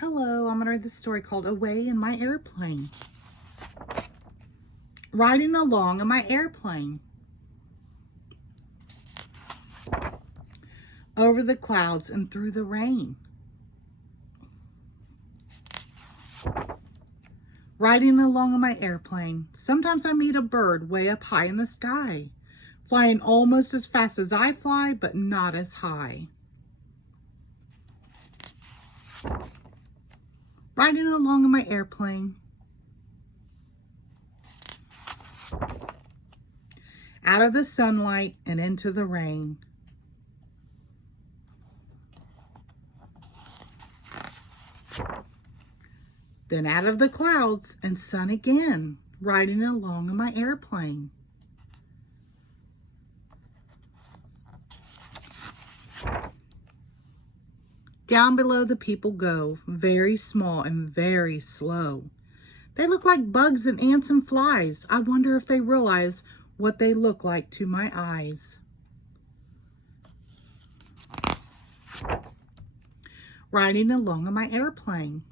Hello, I'm going to read this story called Away in My Airplane. Riding along in my airplane. Over the clouds and through the rain. Riding along in my airplane. Sometimes I meet a bird way up high in the sky, flying almost as fast as I fly, but not as high. Riding along in my airplane. Out of the sunlight and into the rain. Then out of the clouds and sun again, riding along in my airplane. Down below the people go, very small and very slow. They look like bugs and ants and flies. I wonder if they realize what they look like to my eyes. Riding along in my airplane.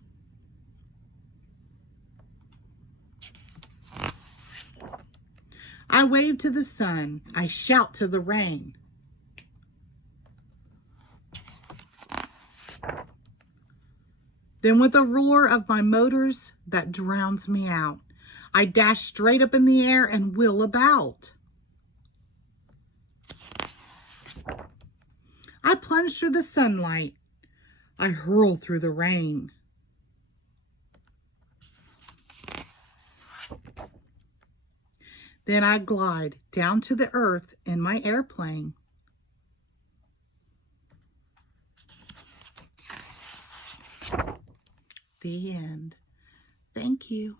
I wave to the sun. I shout to the rain. Then with a roar of my motors that drowns me out, I dash straight up in the air and wheel about. I plunge through the sunlight. I hurl through the rain. Then I glide down to the earth in my airplane. The end. Thank you.